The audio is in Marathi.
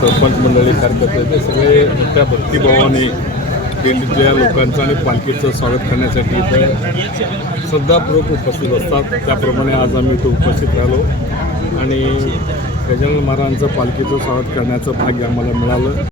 सरपंच मंडळी कार्यकर्ते ते सगळे मोठ्या भक्तिभावाने दिल्लीतल्या लोकांचं आणि पालखीचं स्वागत करण्यासाठी इथं श्रद्धापूर्वक उपस्थित असतात. त्याप्रमाणे आज आम्ही इथं उपस्थित राहिलो आणि गजानन महाराजांचं पालखीचं स्वागत करण्याचं भाग्य आम्हाला मिळालं.